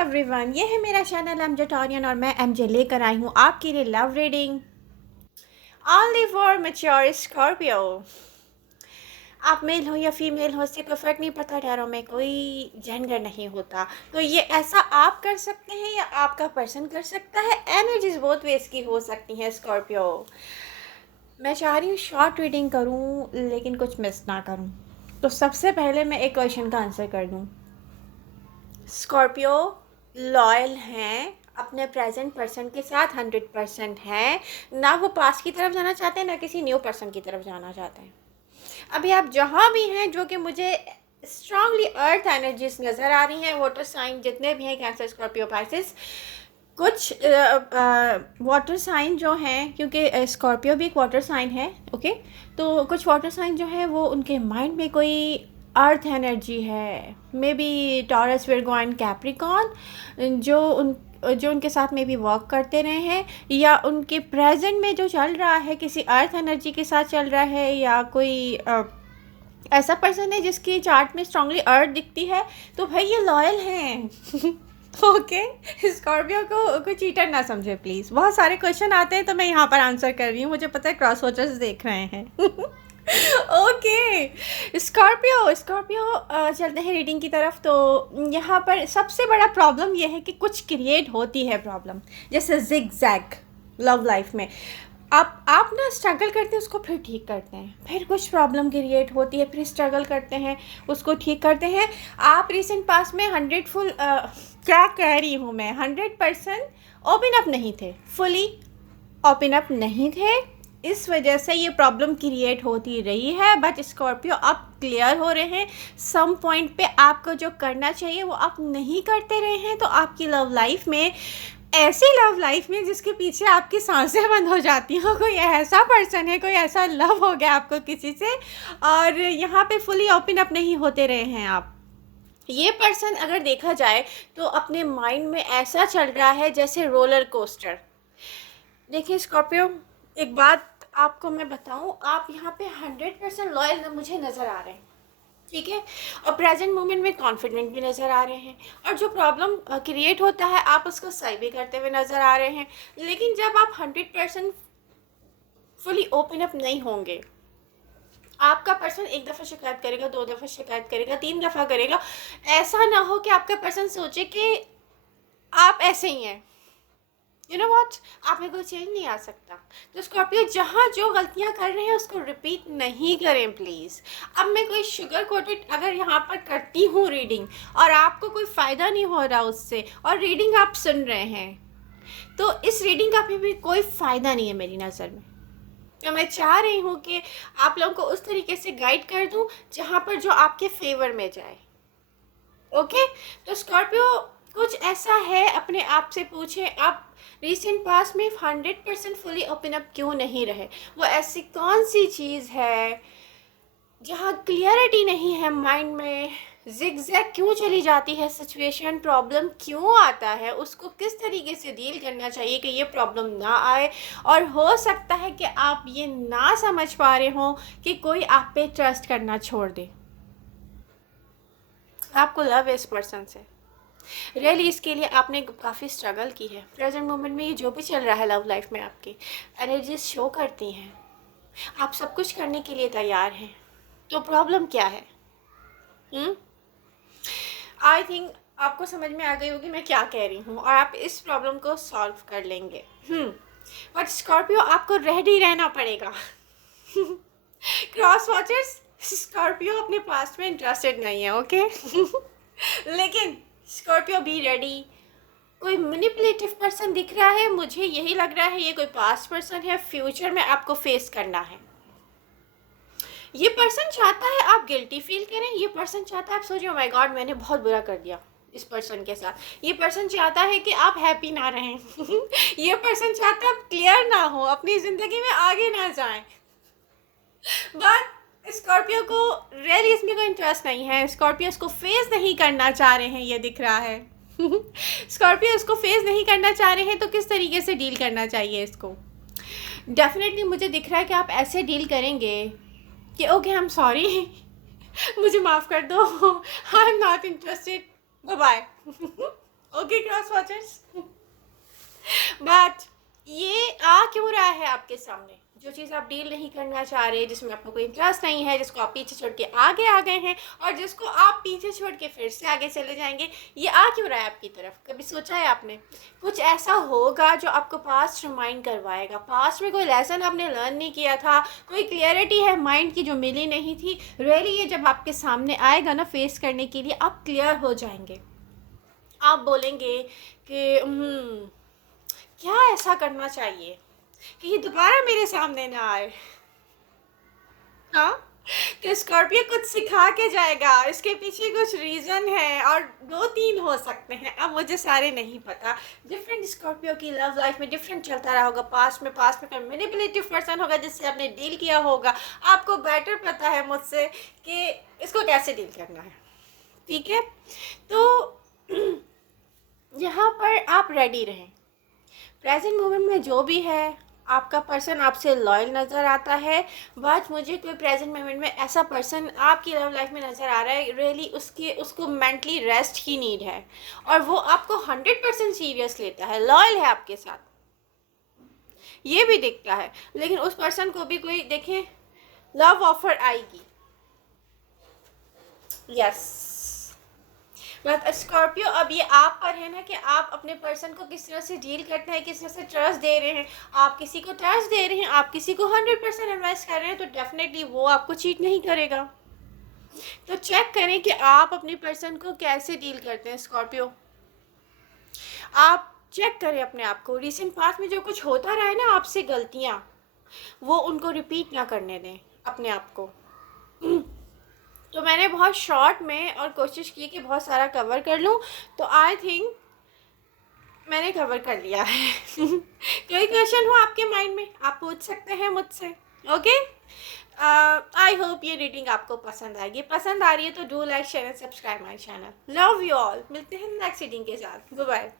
Everyone, ये है मेरा चैनल एमजे टॉरियन और मैं एमजे लेकर आई हूँ आपके लिए love reading only for mature Scorpio. आप मेल हो या फीमेल हो, इससे कोई फ़र्क नहीं पड़ता। टैरो में कोई जेंडर नहीं होता, तो ये ऐसा आप कर सकते हैं या आपका पर्सन कर सकता है। एनर्जीज बहुत वेज की हो सकती हैं स्कॉर्पियो। मैं चाह रही हूँ शॉर्ट रीडिंग करूँ लेकिन कुछ मिस ना करूँ। तो सबसे पहले मैं एक क्वेश्चन का आंसर कर दूँ। स्कॉर्पियो लॉयल हैं अपने प्रेजेंट पर्सन के साथ, 100% हैं ना। वो पास्ट की तरफ जाना चाहते हैं ना किसी न्यू पर्सन की तरफ जाना चाहते हैं। अभी आप जहाँ भी हैं, जो कि मुझे स्ट्रांगली अर्थ एनर्जीज नज़र आ रही हैं, वाटर साइन जितने भी हैं, कैंसर, स्कॉर्पियो, पाइसेस, कुछ वाटर साइन जो हैं, क्योंकि स्कॉर्पियो भी एक वाटर साइन है, ओके। तो कुछ वाटर साइन जो है वो उनके माइंड में कोई अर्थ एनर्जी है, may be taurus, Virgo and Capricorn, जो उनके साथ में भी वर्क करते रहे हैं, या उनके प्रेजेंट में जो चल रहा है किसी अर्थ एनर्जी के साथ चल रहा है, या कोई ऐसा पर्सन है जिसकी चार्ट में स्ट्रांगली अर्थ दिखती है। तो भाई ये लॉयल हैं। ओके, स्कॉर्पियो को कोई चीटर ना समझे प्लीज़। बहुत सारे क्वेश्चन आते हैं तो मैं यहाँ पर आंसर कर रही हूँ, मुझे पता है क्रॉस वॉचर्स देख रहे हैं। ओके स्कॉर्पियो, चलते हैं रीडिंग की तरफ। तो यहाँ पर सबसे बड़ा प्रॉब्लम यह है कि कुछ क्रिएट होती है प्रॉब्लम, जैसे जिग जैग लव लाइफ में। आप ना स्ट्रगल करते हैं, उसको फिर ठीक करते हैं, फिर कुछ प्रॉब्लम क्रिएट होती है, फिर स्ट्रगल करते हैं, उसको ठीक करते हैं। आप रिसेंट पास में 100% ओपन अप नहीं थे, फुली ओपन अप नहीं थे। इस वजह से ये प्रॉब्लम क्रिएट होती रही है। बट स्कॉर्पियो आप क्लियर हो रहे हैं, सम पॉइंट पे आपको जो करना चाहिए वो आप नहीं करते रहे हैं। तो आपकी लव लाइफ में, ऐसी लव लाइफ में जिसके पीछे आपकी सांसें बंद हो जाती हो, कोई ऐसा पर्सन है, कोई ऐसा लव हो गया आपको किसी से, और यहाँ पे फुली ओपन अप नहीं होते रहे हैं आप। ये पर्सन अगर देखा जाए तो अपने माइंड में ऐसा चल रहा है जैसे रोलर कोस्टर। देखिए स्कॉर्पियो, एक बात आपको मैं बताऊं, आप यहाँ पे 100% लॉयल मुझे नज़र आ रहे हैं, ठीक है, और प्रेजेंट मोमेंट में कॉन्फिडेंट भी नज़र आ रहे हैं, और जो प्रॉब्लम क्रिएट होता है आप उसको सही भी करते हुए नज़र आ रहे हैं। लेकिन जब आप 100% फुली ओपन अप नहीं होंगे, आपका पर्सन एक दफ़ा शिकायत करेगा, 2 दफ़ा शिकायत करेगा, 3 दफ़ा करेगा, ऐसा ना हो कि आपका पर्सन सोचे कि आप ऐसे ही हैं, यू नो व्हाट, आप में कोई चेंज नहीं आ सकता। तो स्कॉर्पियो जहाँ जो गलतियाँ कर रहे हैं उसको रिपीट नहीं करें प्लीज़। अब मैं कोई शुगर कोटेड अगर यहाँ पर करती हूँ रीडिंग और आपको कोई फ़ायदा नहीं हो रहा उससे, और रीडिंग आप सुन रहे हैं, तो इस रीडिंग का भी कोई फ़ायदा नहीं है मेरी नज़र में। तो मैं चाह रही हूँ कि आप लोगों को उस तरीके से गाइड कर दूँ जहाँ पर जो आपके फेवर में जाए। ओके, तो स्कॉर्पियो कुछ ऐसा है, अपने आप से पूछें, आप रिसेंट पास्ट में 100% फुली ओपन अप क्यों नहीं रहे। वो ऐसी कौन सी चीज़ है जहाँ क्लियरिटी नहीं है माइंड में, जिगजैग क्यों चली जाती है सिचुएशन, प्रॉब्लम क्यों आता है, उसको किस तरीके से डील करना चाहिए कि ये प्रॉब्लम ना आए। और हो सकता है कि आप ये ना समझ पा रहे हो कि कोई आप पे ट्रस्ट करना छोड़ दे। आपको लव है इस पर्सन से, रियली इसके लिए आपने काफ़ी स्ट्रगल की है। प्रेजेंट मोमेंट में ये जो भी चल रहा है लव लाइफ में, आपकी एनर्जीज शो करती हैं, आप सब कुछ करने के लिए तैयार हैं। तो प्रॉब्लम क्या है? आई थिंक आपको समझ में आ गई होगी मैं क्या कह रही हूँ, और आप इस प्रॉब्लम को सॉल्व कर लेंगे। बट स्कॉर्पियो आपको रेडी रहना पड़ेगा। क्रॉस वॉचर्स, स्कॉर्पियो अपने पास्ट में इंटरेस्टेड नहीं है, ओके। लेकिन स्कॉर्पियो बी रेडी। कोई मैनिपुलेटिव पर्सन दिख रहा है, मुझे यही लग रहा है ये कोई पास्ट पर्सन है, फ्यूचर में आपको फेस करना है। ये पर्सन चाहता है आप गिल्टी फील करें, ये पर्सन चाहता है आप सोचें, माय गॉड मैंने बहुत बुरा कर दिया इस पर्सन के साथ। ये पर्सन चाहता है कि आप हैप्पी ना रहें। ये पर्सन चाहता है आप क्लियर ना हो, अपनी ज़िंदगी में आगे ना जाएं। बट स्कॉर्पियो को रियली इसमें कोई इंटरेस्ट नहीं है। स्कॉर्पियो इसको फेस नहीं करना चाह रहे हैं, ये दिख रहा है। स्कॉर्पियो इसको फेस नहीं करना चाह रहे हैं, तो किस तरीके से डील करना चाहिए इसको? डेफिनेटली मुझे दिख रहा है कि आप ऐसे डील करेंगे कि ओके आई एम सॉरी, मुझे माफ़ कर दो, I am not interested, bye bye. Okay cross watchers. But ये आ क्यों रहा है आपके सामने? जो चीज़ आप डील नहीं करना चाह रहे, जिसमें आपको कोई इंटरेस्ट नहीं है, जिसको आप पीछे छोड़ के आगे आ गए हैं, और जिसको आप पीछे छोड़ के फिर से आगे चले जाएंगे, ये आ क्यों रहा है आपकी तरफ? कभी सोचा है आपने? कुछ ऐसा होगा जो आपको पास्ट रिमाइंड करवाएगा। पास्ट में कोई लेसन आपने लर्न नहीं किया था, कोई क्लियरिटी है माइंड की जो मिली नहीं थी। रियली ये जब आपके सामने आएगा ना फेस करने के लिए, आप क्लियर हो जाएंगे। आप बोलेंगे कि क्या ऐसा करना चाहिए कि ये दोबारा मेरे सामने ना आए। हाँ, कि स्कॉर्पियो कुछ सिखा के जाएगा, इसके पीछे कुछ रीज़न है, और 2-3 हो सकते हैं, अब मुझे सारे नहीं पता। डिफरेंट स्कॉर्पियो की लव लाइफ में डिफरेंट चलता रहा होगा। पास्ट में कोई मैनिपुलेटिव पर्सन होगा जिससे आपने डील किया होगा। आपको बेटर पता है मुझसे कि इसको कैसे डील करना है, ठीक है? तो यहाँ पर आप रेडी रहें। प्रेजेंट मोमेंट में जो भी है, आपका पर्सन आपसे लॉयल नज़र आता है, बट मुझे कोई प्रेजेंट मोमेंट में ऐसा पर्सन आपकी लव लाइफ में नज़र आ रहा है, रियली उसको मेंटली रेस्ट की नीड है, और वो आपको 100% सीरियस लेता है, लॉयल है आपके साथ, ये भी दिखता है। लेकिन उस पर्सन को भी कोई देखें लव ऑफर आएगी, यस। बट स्कॉर्पियो, अब ये आप पर है ना कि आप अपने पर्सन को किस तरह से डील करते हैं, किस तरह से ट्रस्ट दे रहे हैं। आप किसी को ट्रस्ट दे रहे हैं, आप किसी को 100% इन्वेस्ट कर रहे हैं, तो डेफिनेटली वो आपको चीट नहीं करेगा। तो चेक करें कि आप अपने पर्सन को कैसे डील करते हैं स्कॉर्पियो। आप चेक करें अपने आप को, रिसेंट पास्ट में जो कुछ होता रहा है ना आपसे गलतियाँ, वो उनको रिपीट ना करने दें अपने आप को। तो मैंने बहुत शॉर्ट में और कोशिश की कि बहुत सारा कवर कर लूँ, तो आई थिंक मैंने कवर कर लिया है। कोई क्वेश्चन हो आपके माइंड में, आप पूछ सकते हैं मुझसे, ओके? आई होप ये रीडिंग आपको पसंद आएगी। पसंद आ रही है तो do like, share and subscribe my channel. Love you all. मिलते हैं नेक्स्ट रीडिंग के साथ। Bye bye.